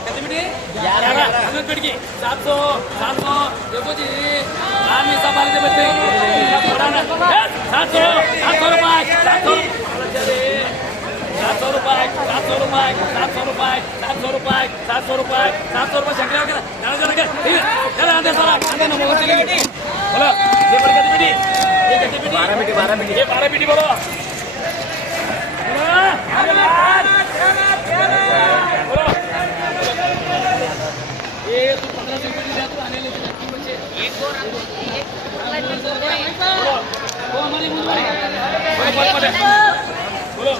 कितनी मिनट 11 की 700 देखो जी आर्मी सवाल के बच्चे 700 रुपए 700 रुपए शंकर चला आते सारा बोलो ये पर कितनी 12 मिनट ये 12 मिनट बोलो ये तो 1500 रुपये दिया तो आने लेके जाती बच्चे एक और वो हमारी मुंबई बोलो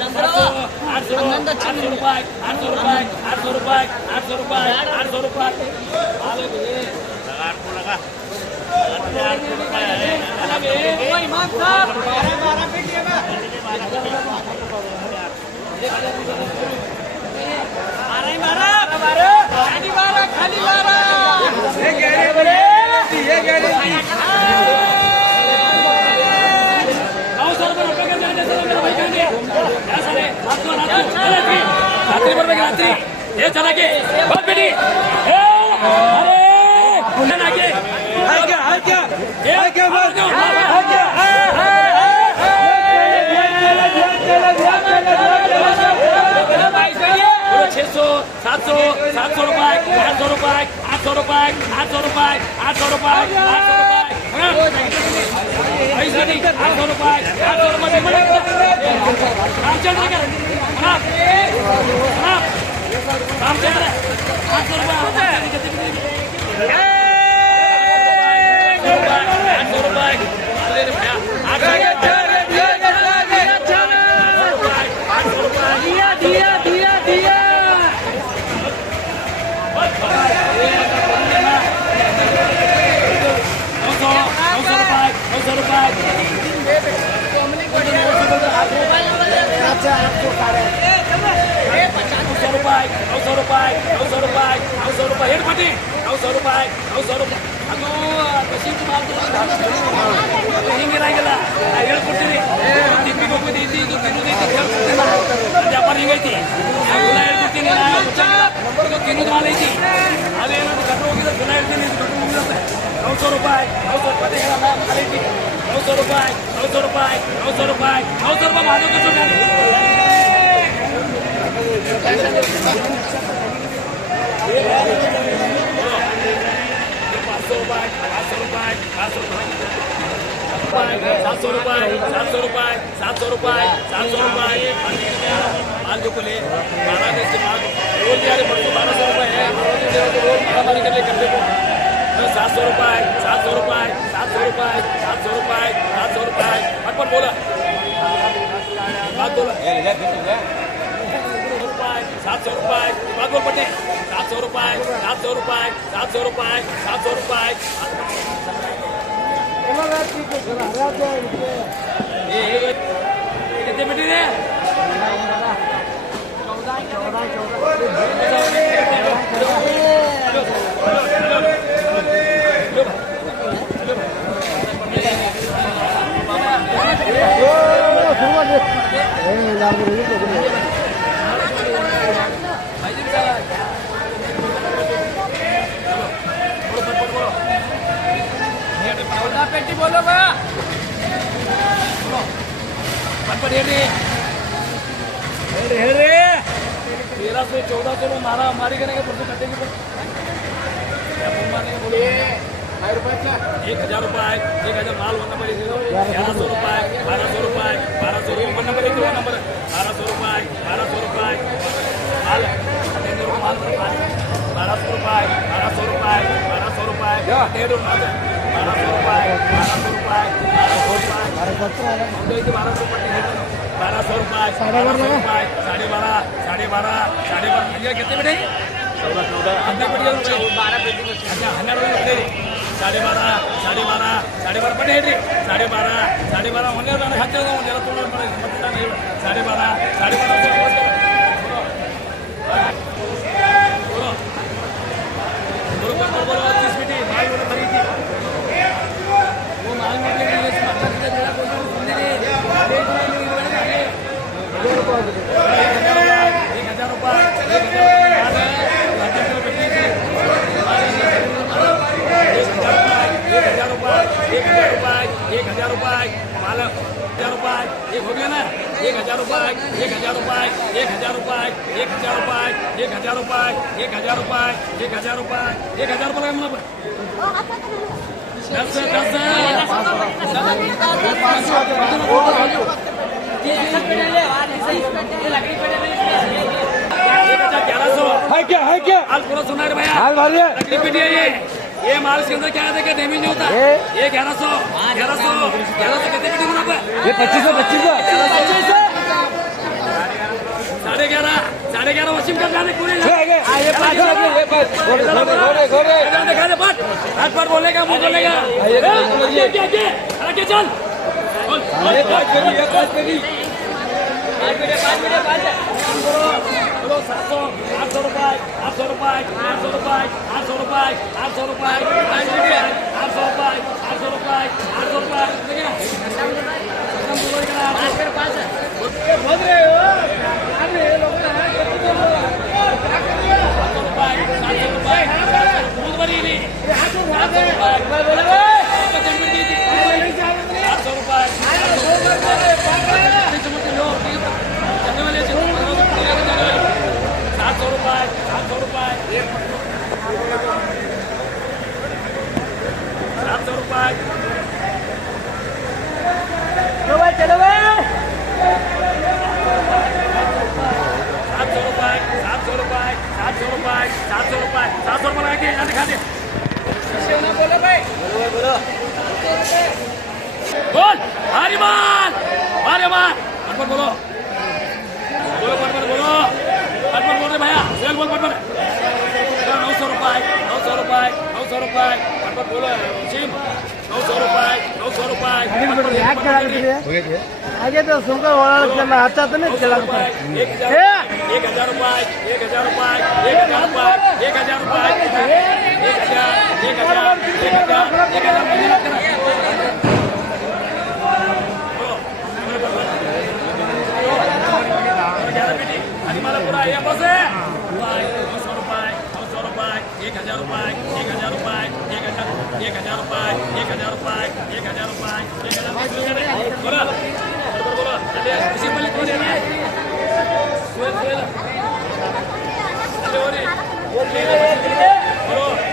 800 रुपए आलो लगा इमाम साहब 12 पीटिए में खाली रात्रि ये चला के बहुत बेटी $700 रुपए 800 रुपए पैसा नहीं 800 रुपए रामचंद्र रामचंद्र 800 रुपए ಹಿಂಗಿರಂಗಿಲ್ಲ ಹೇಳ್ಕೊಡ್ತೀನಿ ತಿಪ್ಪಿಗೆ ಹೋಗ್ಬೋದು ವ್ಯಾಪಾರ ಹಿಂಗೈತಿ ಹೇಳ್ಕೊಡ್ತೀನಿ ತಿನ್ನೋದು ಮಾಲ್ ಐತಿ ಅದೇನಾದ್ರು ಕಟ್ಟು ಹೋಗಿದ್ರೆ ದಿನ ಹೇಳ್ತೀನಿ ಕಟ್ಟು ಹೋಗಿರುತ್ತೆ $900 ಮಾಲ್ ಐತಿ $900 ಮಾಡೋದು $700 माल जो को ले 12 से माल रोज यार परसों 1200 रुपए है रोज मारामारी कर ले करते को $700 अपन बोला बात बोला $700 बात बोल पटे $700 कितने मिनट है 14 पेटी बोलो भैया 1300-1400 में मारा हमारी करेंगे परसों कटेंगे 1000 रुपए 1000 माल वन नंबर 1100 रुपए 1200 रुपए 1200 वन नंबर 1200 रुपए माल 1200 रुपए 1200 कितने बेटे 12 पटे 12 होने हत्या 12 30 मिनट 1000 रुपये 1000 रुपये माल 1000 रुपये एक हो गया ना 1000 रुपये 1000 रुपये 1000 रुपये 1000 रुपये 1000 रुपये 1000 रुपये 1000 रुपये 1000 रुपये मतलब 10 है क्या हाल पूरा सुना है भैया हाल भर तकलीफ भी नहीं है ये माल के अंदर क्या है कि डैमेज नहीं होता ये 1100 कितने की मुनाफ है ये 2500 साढ़े 11 वसीम का जाने पूरे हाथ बोलेगा मुंह बोलेगा आगे चल बोलो 700 800 रुपये 800 रुपये 800 रुपये 800 रुपये 800 रुपये 800 रुपये 800 रुपये 800 रुपये बोल रहे हो दूध भरी नहीं 800 रुपये चलो भाई 700 रुपये लगा के यहाँ दिखा दे बोलो भाई बोल हरिमान पटपट बोलो पटपट बोल रहे भैया सुहेल बोल पटपट 900 रुपये पटपट बोलो सिम 900 रुपये आगे तो सुनकर वाला अच्छा तो नहीं चला 1000 रुपये 1000 रुपये 1000 रुपये 1000 पूरा ये बस है 900 रुपये 1000 रुपये 1000 रुपये 1000 रुपये 1000 रुपये 1000 रुपये बोलो चलिए इसी पर लिखो देना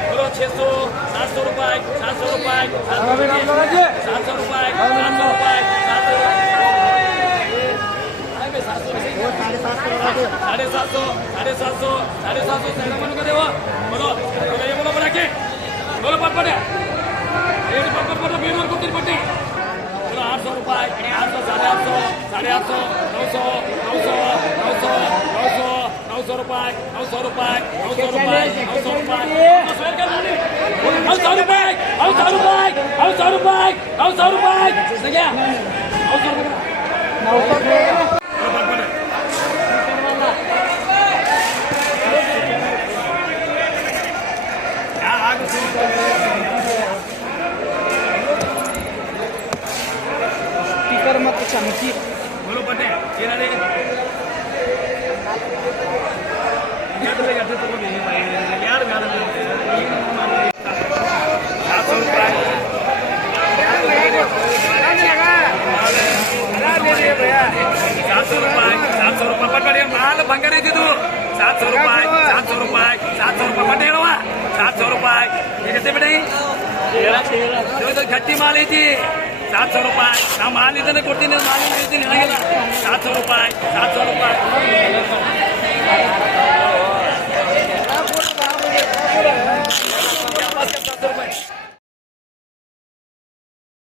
बोलो 600 700 रुपये 700 रुपये 700 रुपये 700 बोलो ये बोलो बड़ा के बोलो पटपट बीन कुछ पट्टी बोलो 800 रुपये 800 850 900 रुपये 900 रुपये स्पीकर मत चमकी बोलो पटे ये ना देगा यार 700 रुपये पटपट माल भंगार तू 700 रुपये पटे 700 रुपये ये कैसे बेटे जो तो गट्टी माल ಐತಿ 700 रुपये ನಾ ಮಾಲ್ ಇದನ್ನ ಕೊಡ್ತೀನಿ ಮಾಲ್ 700 रुपये